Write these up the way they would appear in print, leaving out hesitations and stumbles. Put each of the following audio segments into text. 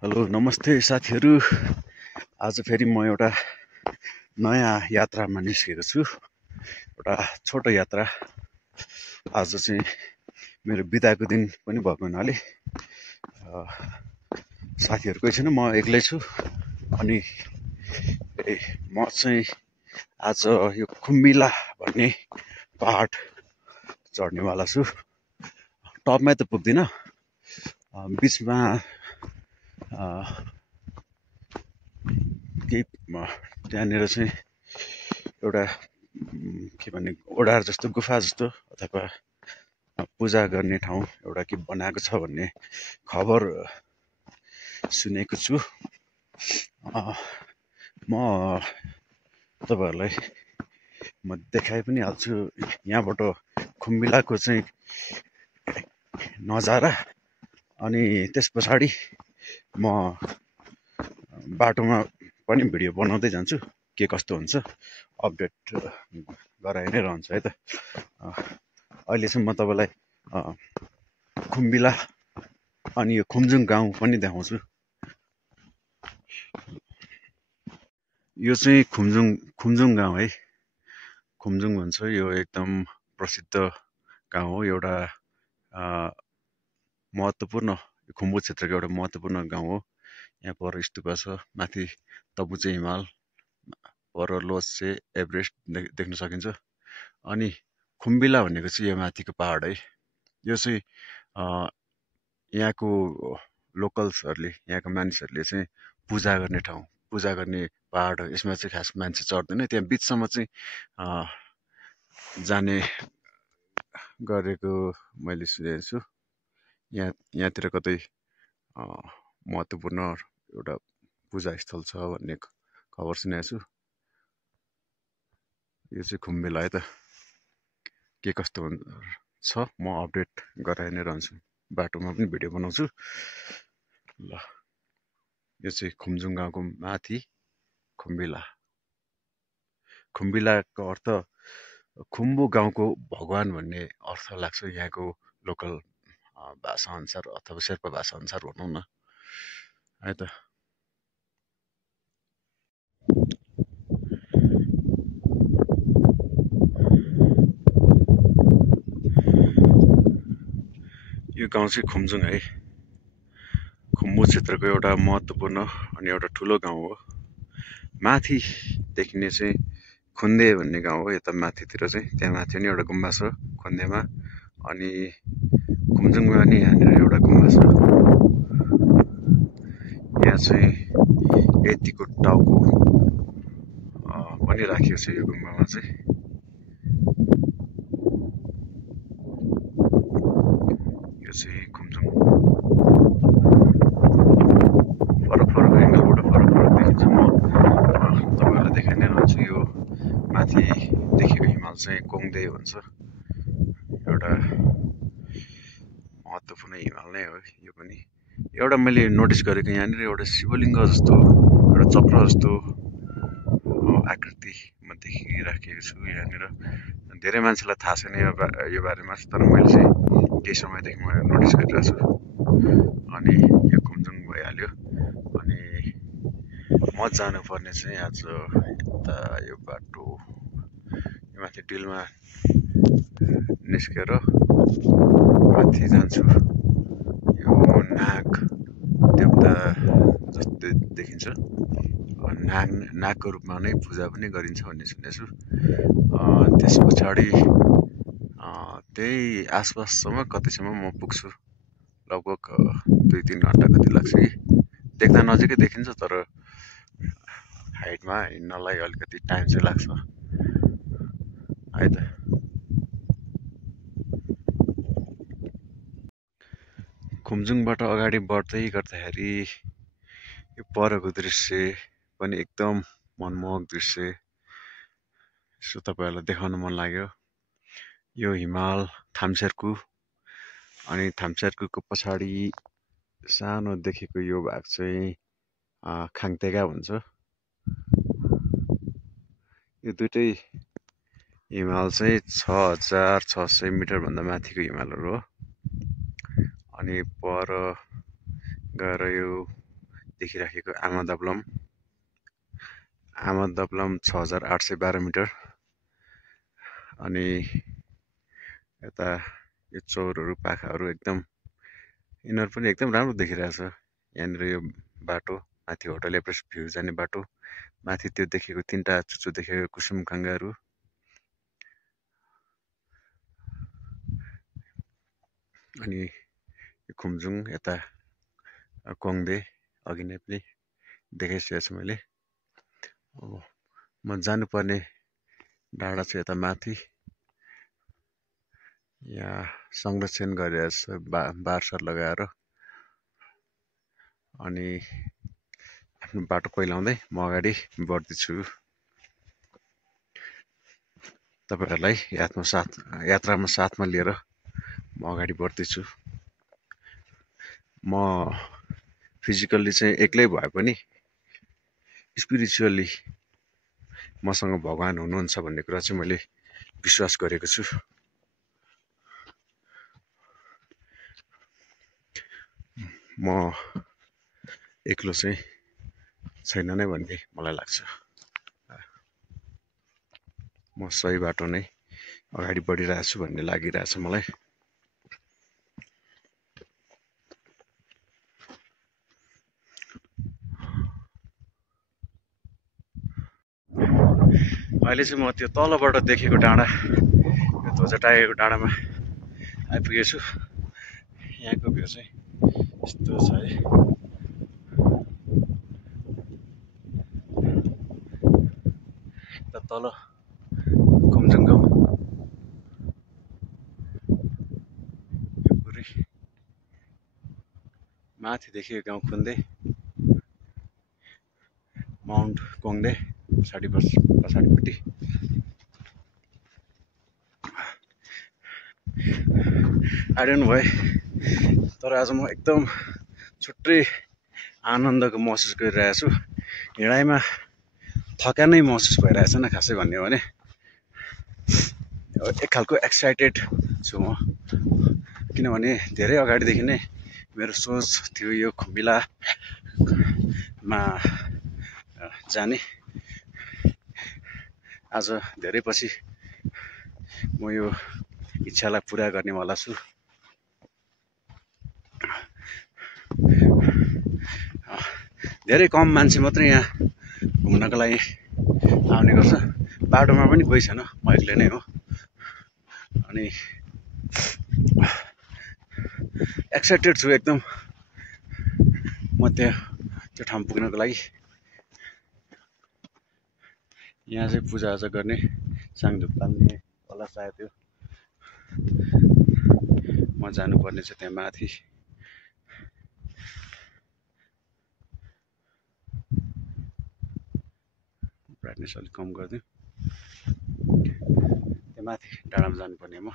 Hello नमस्ते साथीहरू। आज फेरि म एउटा नयाँ यात्रामा निस्केको छु। एउटा छोटो यात्रा। आज चाहिँ मेरो बिदाको दिन पनि भएको हुनाले साथीहरू कोही छैन, म एक्लै छु। अनि म चाहिँ आज यो खुम्बिला भन्ने पहाड चढ्नेवाला छु। टपमै त पुग्दिनँ, बिचमा केही त्यहाँनिर चाहिँ एउटा के भन्ने ओडार जस्तो गुफा जस्तो अथवा पूजा गर्ने ठाउँ एउटा के बनाएको छ भन्ने खबर सुनेको छु। म तपाईँहरूलाई म देखाइ पनि हाल्छु यहाँबाट खुम्बिलाको चाहिँ नजारा। अनि त्यस पछाडि म बाटोमा पनि भिडियो बनाउँदै जान्छु, के कस्तो हुन्छ अपडेट गराइ नै रहन्छ है त। अहिले चाहिँ म तपाईँलाई खुम्बिला अनि यो खुम्जुङ गाउँ पनि देखाउँछु। यो चाहिँ खुम्जुङ गाउँ है, खुम्जुङ भन्छ। यो एकदम प्रसिद्ध गाउँ हो, एउटा महत्त्वपूर्ण खुम्बु क्षेत्रको एउटा महत्त्वपूर्ण गाउँ हो। यहाँ पर स्तुपा छ, माथि तपुचे हिमाल, पर लोत्से एभरेस्ट देख्न सकिन्छ। अनि खुम्बिला भनेको चाहिँ यो माथिको पहाड है। यो चाहिँ यहाँको लोकल्सहरूले, यहाँको मानिसहरूले चाहिँ पूजा गर्ने ठाउँ, पूजा गर्ने पहाड हो। यसमा चाहिँ खास मान्छे चढ्दैन, त्यहाँ बिचसम्म चाहिँ जाने गरेको मैले सुनेको छु। यहाँतिर कतै महत्त्वपूर्ण एउटा पूजा स्थल छ भन्ने खबर सुनेको छु। यो चाहिँ खुम्बिला है त। के कस्तो छ म अपडेट गराइ नै रहन्छु, बाटोमा पनि भिडियो बनाउँछु। ल, यो चाहिँ खुम्जुङ गाउँको माथि खुम्बिला। खुम्बिलाको अर्थ खुम्बु गाउँको भगवान भन्ने अर्थ लाग्छ यहाँको लोकल भाषा अनुसार अथवा शेर्पा भाषा अनुसार भनौँ न है त। यो गाउँ चाहिँ खुम्जुङ है, खुम्बु क्षेत्रको एउटा महत्त्वपूर्ण अनि एउटा ठुलो गाउँ हो। माथि देखिने चाहिँ खुन्दे भन्ने गाउँ हो, यता माथितिर चाहिँ। त्यहाँ माथि पनि एउटा गुम्बा छ खुन्देमा, अनि खुम्जुङमा पनि यहाँनिर एउटा गुम्बा छ। यहाँ चाहिँ यतिको टाउको पनि राखिएको छ यो गुम्बामा चाहिँ। यो चाहिँ खुम्जुङ। फरक फरक एङ्गलबाट फरक फरक देखिन्छ। म तपाईँहरूलाई देखाइ नै रहन्छु। यो माथि देखेको हिमाल चाहिँ कोङदे भन्छ, एउटा महत्त्वपूर्ण हिमाल नै हो यो पनि। एउटा मैले नोटिस गरेको, यहाँनिर एउटा शिवलिङ्ग जस्तो, एउटा चक्र जस्तो आकृति म देखिराखेको छु यहाँनिर। धेरै मान्छेलाई थाहा छैन यो बारेमा, तर मैले चाहिँ केही समयदेखि म नोटिस गरिरहेको छु। अनि यो खुम्जुङ भइहाल्यो। अनि म जानुपर्ने चाहिँ आज यता यो बाटो यो माथि डिलमा निस्केर माथि जान्छु। यो नाग देवता जस्तो देखिन्छ, नागको रूपमा नै पूजा पनि गरिन्छ भन्ने सुनेको छु। त्यस पछाडि त्यही आसपाससम्म कतिसम्म म पुग्छु, लगभग 2-3 घन्टा कति लाग्छ कि। देख्दा नजिकै देखिन्छ, तर हाइटमा हिँड्नलाई अलिकति टाइम चाहिँ लाग्छ है त। खुम्जुङबाट अगाडि बढ्दै गर्दाखेरि यो परको दृश्य पनि एकदम मनमोहक दृश्य, यसो तपाईँहरूलाई देखाउन मन लाग्यो। यो हिमाल थाम्चेर्कु, अनि थाम्चेर्कुको पछाडि सानो देखेको यो भाग चाहिँ खाङतेगा भन्छ। यो दुइटै हिमाल चाहिँ 6600 मिटरभन्दा माथिको हिमालहरू हो। अनि पर गएर यो देखिराखेको आमादबलम 6812 मिटर। अनि यता यो चौरहरू पाखाहरू एकदम यिनीहरू पनि एकदम राम्रो देखिरहेछ। यहाँनिर यो बाटो माथि होटल एभरेस्ट भ्यू जाने बाटो, माथि त्यो देखेको 3टा चुच्चो देखेको कुसुमखाङ्गाहरू, अनि खुम्जुङ यता कोङदे अघि नै पनि देखाइसकेको छु मैले। म जानुपर्ने डाँडा चाहिँ यता माथि, यहाँ संरक्षण गरिरहेछ बारसार लगाएर। अनि आफ्नो बाटो पहिलाउँदै म अगाडि बढ्दैछु। तपाईहरुलाई यात्रामा साथमा लिएर म अगाडि बढ्दैछु। म फिजिकल्ली चाहिँ एक्लै भए पनि स्पिरिचुअली मसँग भगवान हुनुहुन्छ भन्ने कुरा चाहिँ मैले विश्वास गरेको छु। म एक्लो चाहिँ छैन नै भन्ने मलाई लाग्छ। म सही बाटो नै अगाडि बढिरहेको छु भन्ने लागिरहेछ मलाई। अहिले चाहिँ म त्यो तलबाट देखेको डाँडा, यो ध्वजा टाँगेको डाँडामा आइपुगेको छु। यहाँको भ्यू चाहिँ यस्तो छ है। तल खुम्जुङ गाउँ, यो पुरै माथि देखिएको गाउँ खुन्दै, माउन्ट कोङदे पछाडिपट्टि। आई डोन्ट नो भाइ, तर आज म एकदम छुट्टै आनन्दको महसुस गरिरहेको छु। हिँडाइमा थकानै महसुस भइरहेछ न खासै भन्ने हो भने। एक खालको एक्साइटेड छु म, किनभने धेरै अगाडिदेखि नै मेरो सोच थियो यो खुम्बिलामा जाने। आज धेरै पछि म यो इच्छालाई पुरा गर्नेवाला छु। धेरै कम मान्छे मात्रै यहाँ घुम्नको लागि आउने गर्छ। बाटोमा पनि कोही छैन, म एक्लै नै हो। अनि एक्साइटेड छु एकदम म त्यो ठाउँ पुग्नको लागि। यहाँ चाहिँ पूजाआजा गर्ने, साङधुप बाल्ने होला सायद यो। म जानुपर्ने चाहिँ त्यहाँ माथि। ब्राइटनेस अलिक कम गरिदिउँ। त्यहाँ माथि डाँडामा जानुपर्ने म।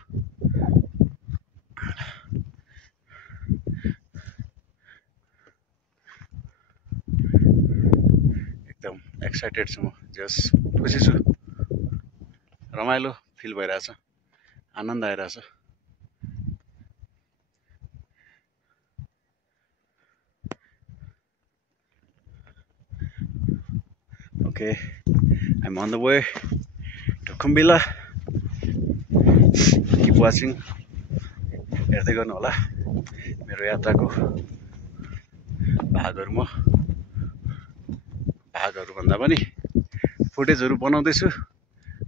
एकदम एक्साइटेड छु म, जस खुसी छु, रमाइलो फिल भइरहेछ, आनन्द आइरहेछ। Okay, I'm on the way to Kumbila. Keep watching. हेर्दै गर्नु होला मेरो यात्राको भागहरू भन्दा पनि फुटेजहरू बनाउँदैछु।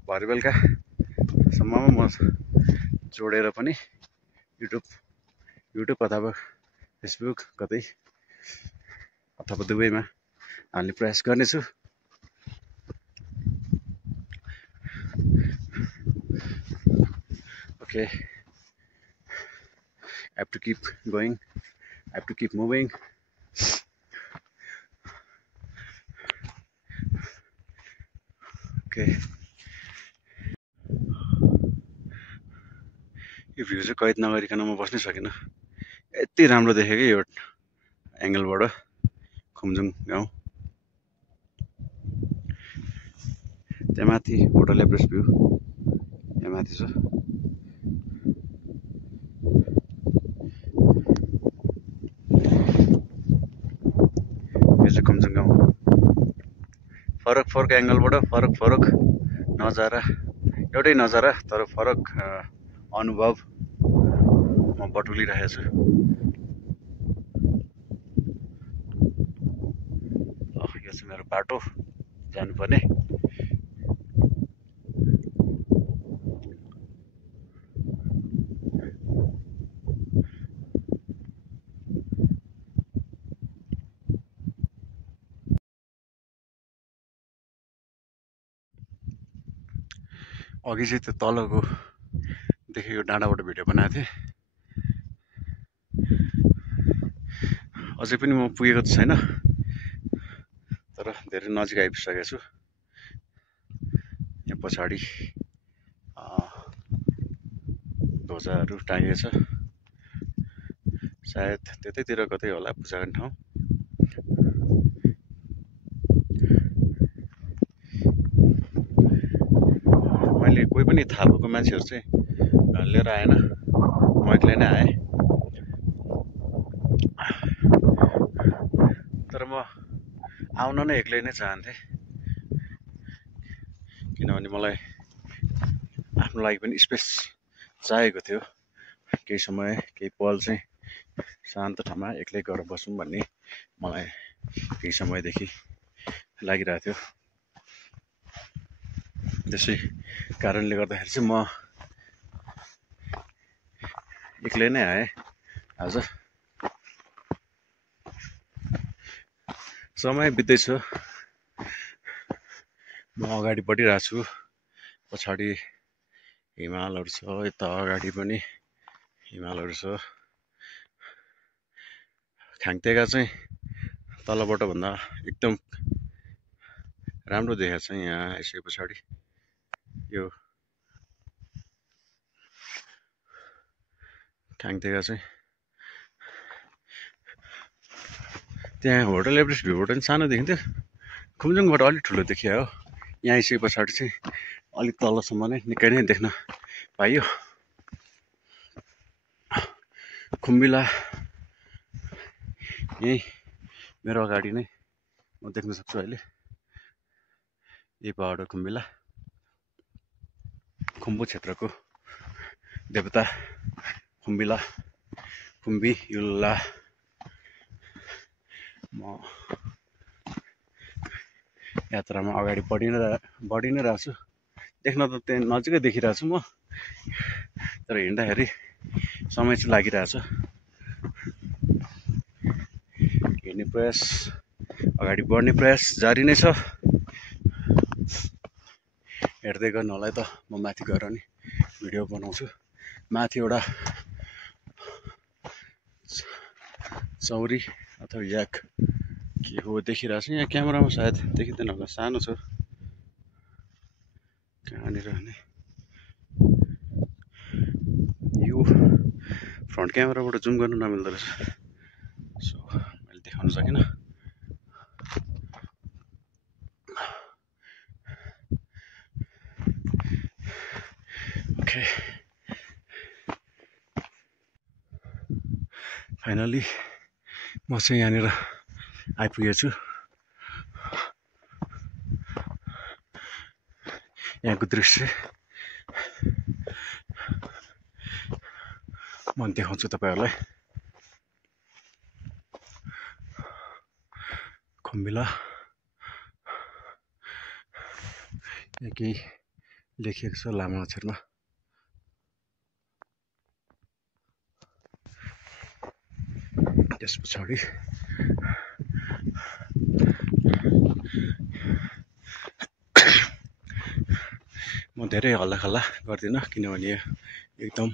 भरे बेलुकासम्ममा म जोडेर पनि युट्युब अथवा फेसबुक कतै अथवा दुवैमा हाल्ने प्रयास गर्नेछु। Okay, I have to keep going, I have to keep moving. Okay, यो भ्यू चाहिँ कैद नगरिकन म बस्नै सकिनँ। यति राम्रो देखेँ कि यो एङ्गलबाट खुम्जुङ गाउँ। त्यहाँ माथि होटल एभरेस्ट भ्यू यहाँ माथि छ। यो चाहिँ कञ्चनजङ्घा हो। फरक फरक एङ्गलबाट फरक नजारा, एउटै नजारा तर फरक अनुभव म बटुलिरहेको छु। यो चाहिँ मेरो बाटो जानुपर्ने। अघि चाहिँ त्यो तलको देखेको डाँडाबाट भिडियो बनाएको थिएँ। अझै पनि म पुगेको त छैन, तर धेरै नजिक आइपुगिसकेको छु। यहाँ पछाडि ध्वजाहरू टाँगिएको छ, सायद त्यतैतिर कतै होला पूजा गर्ने ठाउँ। मैले कोही पनि थाहा भएको मान्छेहरू चाहिँ लिएर आएन, म एक्लै नै आएँ। तर म आउन नै एक्लै नै चाहन्थेँ, किनभने मलाई आफ्नो लागि पनि स्पेस चाहिएको थियो। केही समय केही पल चाहिँ शान्त ठाउँमा एक्लै गएर बसौँ भन्ने मलाई केही समयदेखि लागिरहेको थियो। त्यसै कारणले गर्दाखेरि चाहिँ म एक्लै नै आएँ आज। समय बित्दैछ, म अगाडि बढिरहेको छु। पछाडि हिमालहरू छ, यता अगाडि पनि हिमालहरू छ। खाङतेगा चाहिँ तलबाट भन्दा एकदम राम्रो देखाएको छ यहाँ आइसके पछाडि। यो खाङतेगा चाहिँ त्यहाँ होटल एभरेस्ट भ्यूबाट पनि सानो देखिन्थ्यो, खुम्चुङबाट अलिक ठुलो देखियो हो। यहाँ आइसके पछाडि चाहिँ अलिक तलसम्म नै निकै नै देख्न पाइयो। खुम्बिला यही मेरो अगाडि नै म देख्न सक्छु अहिले। यही पहाड हो खुम्बिला, खुम्बु क्षेत्रको देवता खुम्बिला, खुम्बी युल्ला। म यात्रामा अगाडि बढि नै रहेको छु। देख्न त त्यहाँ नजिकै देखिरहेको छु म, तर हिँड्दाखेरि समय चाहिँ लागिरहेछ। हिँड्ने प्रयास, अगाडि बढ्ने प्रयास जारी नै छ। हेर्दै गर्नु होला है त, म माथि गएर नि भिडियो बनाउँछु। माथि एउटा चौरी अथवा याक के हो देखिरहेको छ। यहाँ क्यामेरामा सायद देखिँदैन होला, सानो छ। कहाँनिर भने यो फ्रन्ट क्यामेराबाट जुम गर्नु नमिल्दो रहेछ, सो मैले देखाउन सकिनँ। ओके, फाइनली म चाहिँ यहाँनिर आइपुगेको छु। यहाँको दृश्य म देखाउँछु तपाईँहरूलाई। खुम्बिला यहाँ केही लेखिएको छ लामो अक्षरमा। त्यस पछाडि म धेरै हल्लाखल्ला गर्दिनँ, किनभने एकदम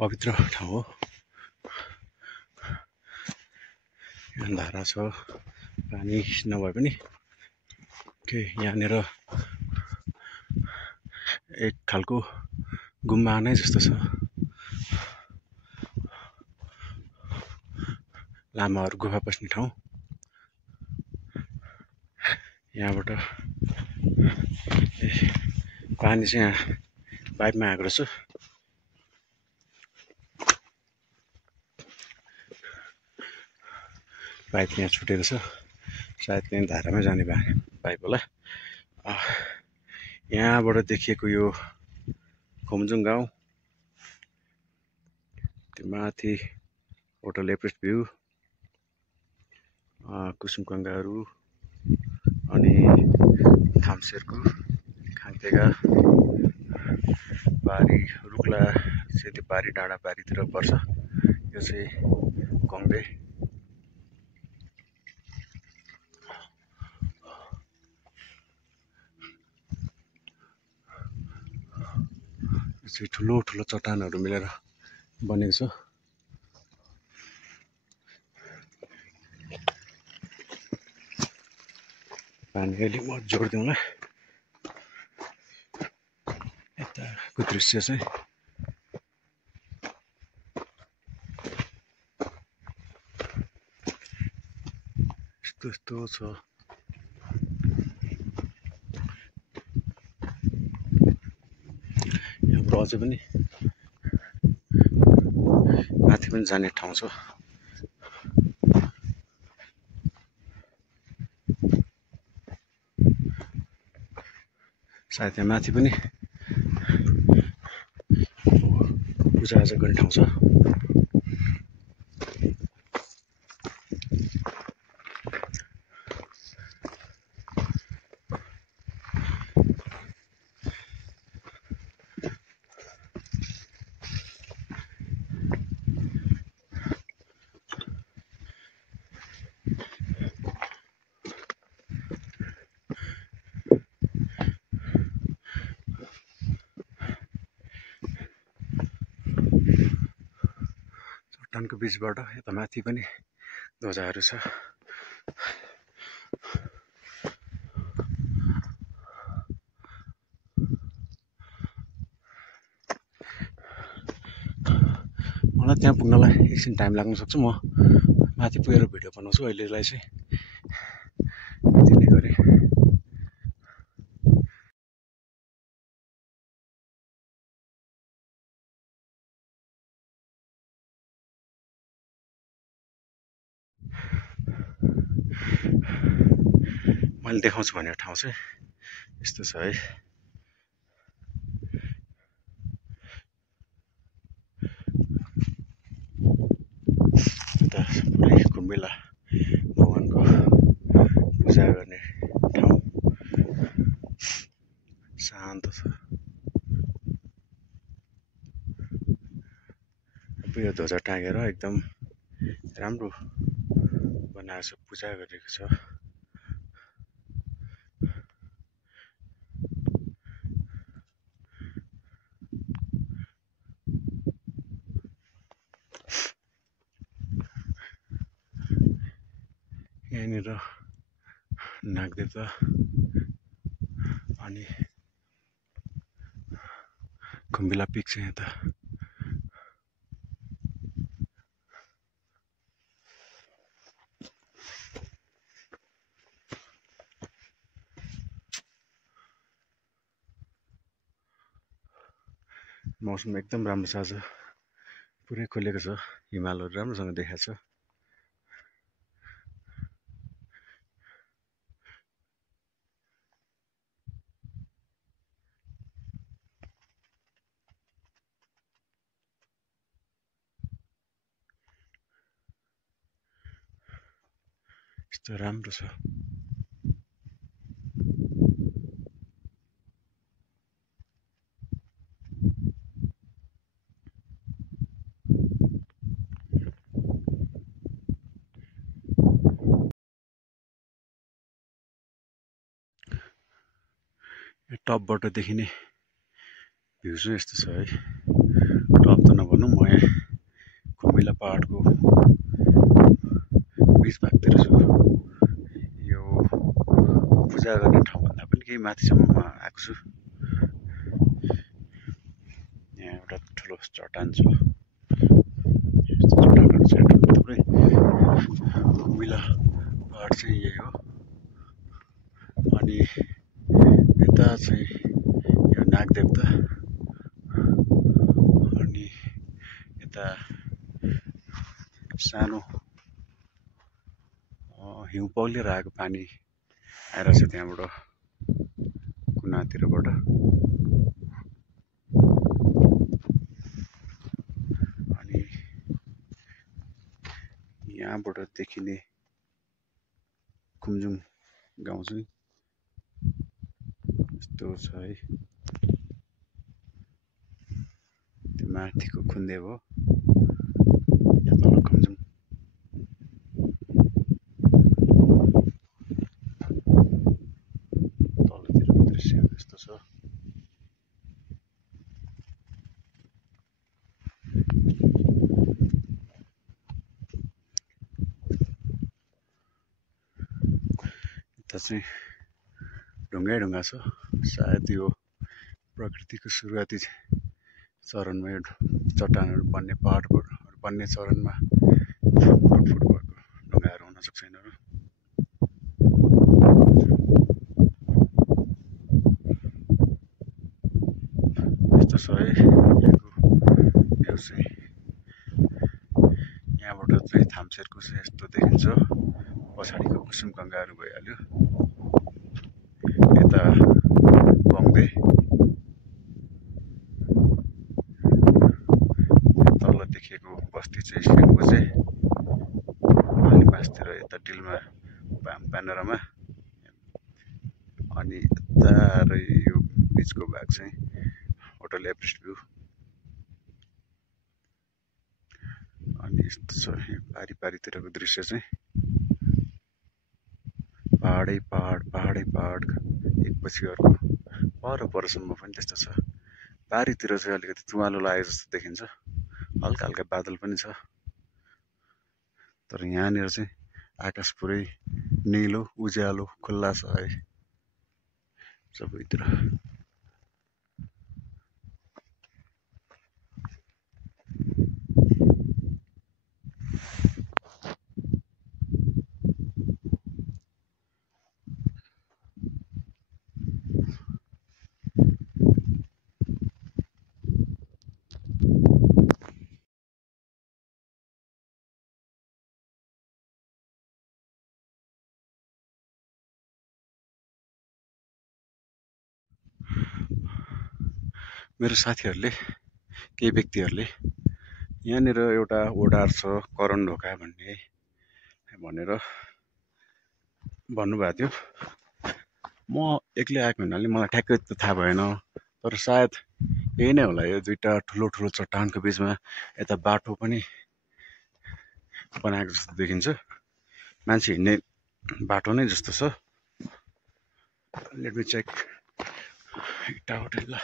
पवित्र ठाउँ हो। यहाँ धारा छ, पानी नभए पनि के यहाँनिर एक खालको गुम्बा नै जस्तो छ। लामाहरू गुफा पस्ने ठाउँ। यहाँबाट पानी चाहिँ यहाँ पाइपमा आएको रहेछ। पाइप यहाँ छुटेको छ, सायद त्यही धारामै जाने पाइप होला। यहाँबाट देखिएको यो खुम्जुङ गाउँ, त्यो माथि होटल एभरेस्ट भ्यू, कुसुमकङ्गाहरू, अनि थाम्सेरको खाङतेगा पारी रुक्ला चाहिँ त्यो पारी डाँडा पारीतिर पर्छ। यो चाहिँ कङ्बे। यो चाहिँ ठुलो ठुलो चट्टानहरू मिलेर बनेको छ। पानी अलिक म जोडिदिउँला। यताको दृश्य चाहिँ यस्तो छ। यहाँबाट अझै पनि माथि पनि जाने ठाउँ छ। सायद यहाँ माथि पनि पूजाआजा गर्ने ठाउँ छ। चट्टानको बीचबाट यता माथि पनि ध्वजाहरू छ। मलाई त्यहाँ पुग्नलाई एकछिन टाइम लाग्न सक्छ। म माथि पुगेर भिडियो बनाउँछु। अहिलेलाई चाहिँ यति नै गरेँ। मैले देखाउँछु भनेको ठाउँ चाहिँ यस्तो छ है। यता पुरै कुम्बिला भगवानको पूजा गर्ने ठाउँ शान्त छ। यो ध्वजा टाँगेर एकदम राम्रो बनाएको छ, पूजा गरेको छ। यहाँनिर नागदेवता अनि कुम्बिला पिक छ यता। मौसम एकदम राम्रो छ आज, पुरै खुलेको छ, हिमालहरू राम्रोसँग देखाएको छ। यस्तो राम्रो छ। यो टपबाट देखिने भ्यू चाहिँ यस्तो छ है। टप त नभनौँ, म यहाँ कुम्बिला पहाडको बिच भागतिर छु। यो पूजा गर्ने ठाउँभन्दा पनि केही माथिसम्म म आएको छु। यहाँ एउटा ठुलो चट्टान छ। यस्तो चट्टानहरू छ थुप्रै। कुम्बिला पहाड चाहिँ यही हो। अनि यता चाहिँ यो नागदेवता, अनि यता सानो हिउँ पग्लिएर आएको पानी आइरहेछ त्यहाँबाट कुनातिरबाट। अनि यहाँबाट देखिने कुमजुङ गाउँ चाहिँ यस्तो छ है। त्यो माथिको खुन्देव हो, यहाँ तल कुमजुङ। तलतिरको दृश्य यस्तो छ। यता चाहिँ ढुङ्गै ढुङ्गा छ, सायद यो प्रकृतिको सुरुवाती चरणमा यो चट्टानहरू बन्ने पहाडहरू बन्ने चरणमा फुटफुट भएको ढुङ्गाहरू हुन सक्छ यिनीहरू। यस्तो छ है यहाँको भ्यू चाहिँ। यहाँबाट चाहिँ थाम्सेरको चाहिँ यस्तो देखिन्छ, पछाडिको कुसुमगङ्गाहरू भइहाल्यो, यता बङ्दे, तल देखिएको बस्ती चाहिँ सेनबुजे, अलि मासतिर यता डिलमा प्यानोरामा, अनि यता र यो बिचको भाग चाहिँ होटल एभरेस्ट भ्यू। अनि यस्तो छ पारी पारीतिरको दृश्य चाहिँ, पहाडै पहाड पहाडै पहाड एकपछि अर्को परसम्म पनि त्यस्तो छ। पारीतिर चाहिँ अलिकति तुवालो लागेको जस्तो देखिन्छ, हल्का हल्का बादल पनि छ, तर यहाँनिर चाहिँ आकाश पुरै निलो उज्यालो खुल्ला छ है सबैतिर। मेरो साथीहरूले, केही व्यक्तिहरूले यहाँनिर एउटा ओडार छ करण ढोका भन्ने भनेर भन्नुभएको थियो। म एक्लै आएको हुनाले मलाई ठ्याक्कै त थाहा भएन, तर सायद यही नै होला। यो दुईटा ठुलो ठुलो चट्टानको बिचमा यता बाटो पनि बनाएको जस्तो देखिन्छ, मान्छे हिँड्ने बाटो नै जस्तो छ। लेट मी चेक इटा होटल।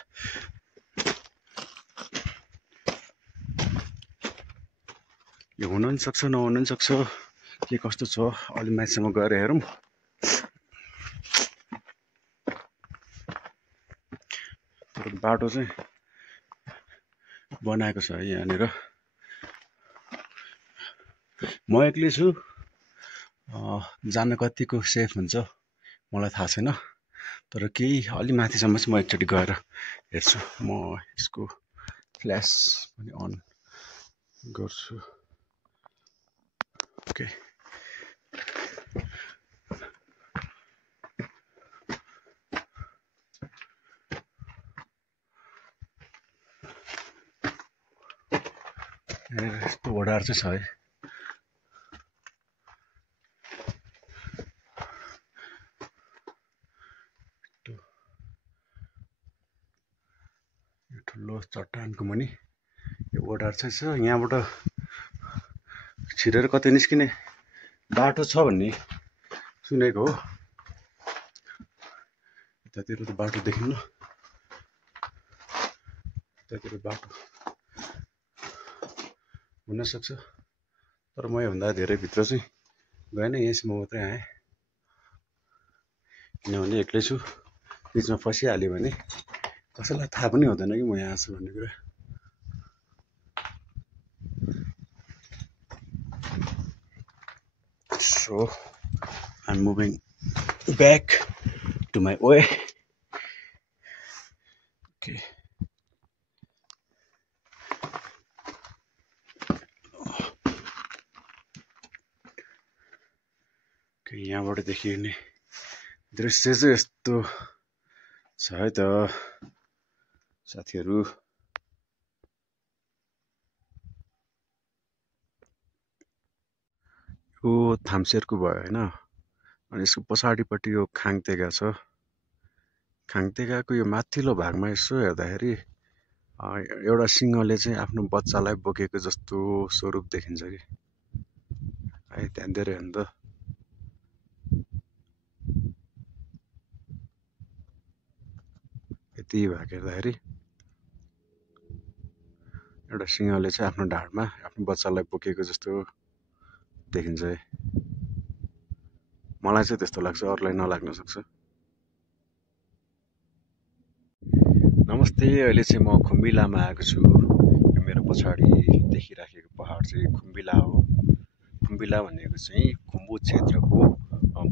यो हुन पनि सक्छ नहुन पनि सक्छ, के कस्तो छ अलि माथिसम्म गएर हेरौँ। तर बाटो चाहिँ बनाएको छ है यहाँनिर। म एक्लै छु, जान कतिको सेफ हुन्छ मलाई थाहा छैन, तर केही अलि माथिसम्म चाहिँ म एकचोटि गएर हेर्छु। म यसको फ्ल्यास पनि अन गर्छु। ओके, यस्तो ओडार चाहिँ छ है। यो ठुलो चट्टानको मुनि यो ओडार चाहिँ छ। यहाँबाट छिरेर कतै निस्किने बाटो छ भन्ने सुनेको हो। यतातिर त बाटो देखिन्न, यतातिर बाटो हुनसक्छ, तर म योभन्दा धेरै भित्र चाहिँ गएन, यहीँसम्म मात्रै आएँ। किनभने एक्लै छु, बिचमा फसिहाल्यो भने कसैलाई थाहा पनि हुँदैन कि म यहाँ छु भन्ने कुरा। So I'm moving back to my way. Okay. यहाँबाट देखिने दृश्य चाहिँ यस्तो छ है त साथीहरू। यो थाम्सेरको भयो होइन। अनि यसको पछाडिपट्टि यो खाङतेगा छ। खाङतेगाको यो माथिल्लो भागमा यसो हेर्दाखेरि एउटा सिंहले चाहिँ आफ्नो बच्चालाई बोकेको जस्तो स्वरूप देखिन्छ कि है। ध्यान दिएर हेर्नु त। यति भाग हेर्दाखेरि एउटा सिंहले चाहिँ आफ्नो ढाडमा आफ्नो बच्चालाई बोकेको जस्तो देखिन्छ है। मलाई चाहिँ त्यस्तो लाग्छ, अरूलाई नलाग्न सक्छ। नमस्ते, अहिले चाहिँ म खुम्बिलामा आएको छु। यो मेरो पछाडि देखिराखेको पहाड चाहिँ खुम्बिला हो। खुम्बिला भनेको चाहिँ खुम्बु क्षेत्रको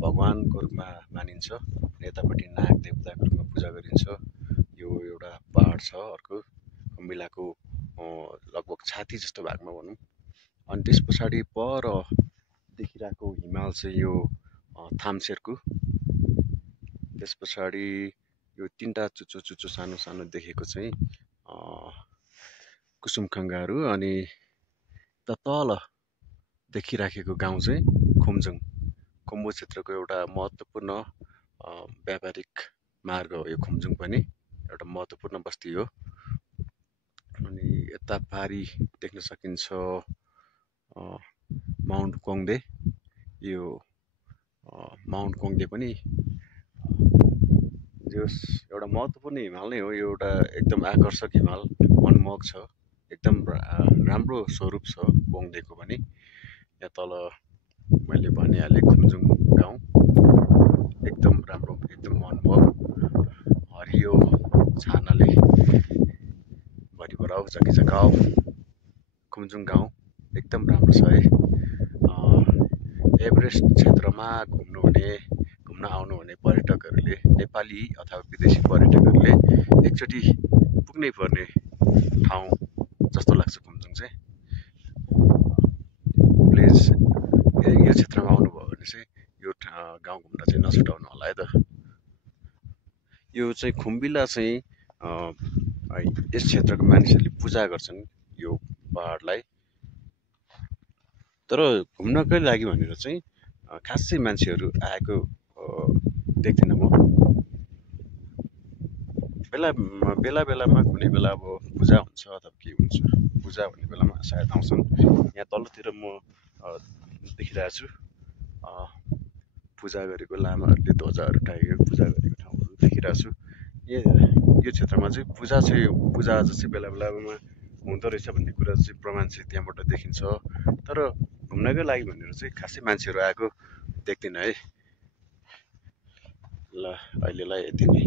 भगवानको रूपमा मानिन्छ। यतापट्टि नाग देवताको रूपमा पूजा गरिन्छ। यो एउटा पहाड छ अर्को खुम्बिलाको लगभग छाती जस्तो भागमा भनौँ। अनि त्यस पछाडि पर देखिरहेको हिमाल चाहिँ यो थाम्सेरको। त्यस पछाडि यो तीनटा चुच्चो चुच्चो सानो सानो देखेको चाहिँ कुसुमखङ्गाहरू। अनि तल देखिराखेको गाउँ चाहिँ खुम्जुङ। खुम्बु क्षेत्रको एउटा महत्त्वपूर्ण व्यापारिक मार्ग हो यो खुम्जुङ पनि, एउटा महत्त्वपूर्ण बस्ती हो। अनि यता पारी देख्न सकिन्छ माउन्ट कोङदे। यो माउन्ट कोङदे पनि जस एउटा महत्त्वपूर्ण हिमाल नै हो। यो एउटा एकदम आकर्षक हिमाल, मनमोहक छ, एकदम राम्रो स्वरूप छ कोङदेको पनि। यहाँ तल मैले भनिहालेँ खुम्जुङ गाउँ एकदम राम्रो, एकदम मनमोहक, हरियो छानाले भरिभराउ झकिझकाउ खुम्जुङ गाउँ एकदम राम्रो छ है। एभरेस्ट क्षेत्रमा घुम्न आउनुहुने पर्यटकहरूले, नेपाली अथवा विदेशी पर्यटकहरूले एकचोटि पुग्नै पर्ने ठाउँ जस्तो लाग्छ खुम्जुङ चाहिँ। प्लिज यो क्षेत्रमा आउनुभयो भने चाहिँ यो गाउँ घुम्न चाहिँ नछुटाउनु होला है त। यो चाहिँ खुम्बिला चाहिँ यस क्षेत्रको मानिसहरूले पूजा गर्छन् यो पहाडलाई। तर घुम्नकै लागि भनेर चाहिँ खासै मान्छेहरू आएको देख्दिनँ म। बेलामा कुनै बेला अब पूजा हुन्छ अथवा के हुन्छ, पूजा भन्ने बेलामा सायद आउँछन्। यहाँ तल्लोतिर म देखिरहेको छु पूजा गरेको लामाहरूले ध्वजाहरू टाँगेको पूजा गरेको ठाउँहरू देखिरहेको छु। यो क्षेत्रमा चाहिँ पूजा आज चाहिँ बेलामा हुँदो रहेछ भन्ने कुरा चाहिँ प्रमाण चाहिँ त्यहाँबाट देखिन्छ। तर घुम्नकै लागि भनेर चाहिँ खासै मान्छेहरू आएको देख्दिनँ है। ल अहिलेलाई यति नै।